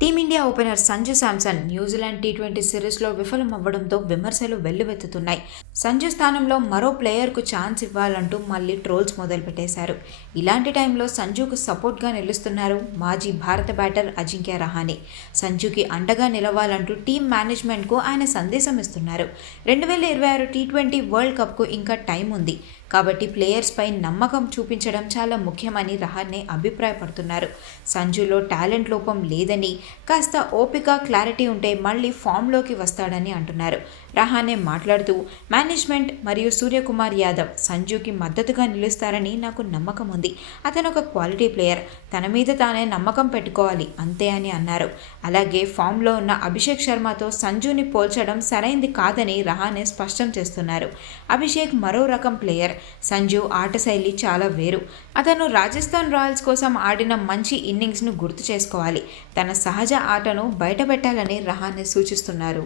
Team India opener Sanju Samson New Zealand T20 సిరీస్లో విఫలం అవ్వడంతో విమర్శలు వెల్లువెత్తుతున్నాయి. సంజు స్థానంలో మరో ప్లేయర్కు ఛాన్స్ ఇవ్వాలంటూ మళ్లీ ట్రోల్స్ మొదలుపెట్టేశారు. ఇలాంటి టైంలో సంజుకు సపోర్ట్గా నిలుస్తున్నారు మాజీ భారత బ్యాటర్ అజింక్య రహానే. సంజుకి అండగా నిలవాలంటూ టీం మేనేజ్మెంట్కు ఆయన సందేశం ఇస్తున్నారు. 2026 టీ20 వరల్డ్ కప్కు ఇంకా టైం ఉంది కాబట్టి ప్లేయర్స్పై నమ్మకం చూపించడం చాలా ముఖ్యమని రహానే అభిప్రాయపడుతున్నారు. సంజులో టాలెంట్ లోపం లేదని, కాస్త ఓపిక, క్లారిటీ ఉంటే మళ్ళీ ఫామ్లోకి వస్తాడని అంటున్నారు. రహానే మాట్లాడుతూ, మేనేజ్మెంట్ మరియు సూర్యకుమార్ యాదవ్ సంజుకి మద్దతుగా నిలుస్తారని నాకు నమ్మకం ఉంది. అతను ఒక క్వాలిటీ ప్లేయర్, తన మీద తానే నమ్మకం పెట్టుకోవాలి అంతే అని అన్నారు. అలాగే ఫామ్లో ఉన్న అభిషేక్ శర్మతో సంజుని పోల్చడం సరైంది కాదని రహానే స్పష్టం చేస్తున్నారు. అభిషేక్ మరో రకం ప్లేయర్, సంజు ఆట శైలి చాలా వేరు. అతను రాజస్థాన్ రాయల్స్ కోసం ఆడిన మంచి ఇన్నింగ్స్ను గుర్తు చేసుకోవాలి. తన సహజ ఆటను బయటపెట్టాలని రహానే సూచిస్తున్నారు.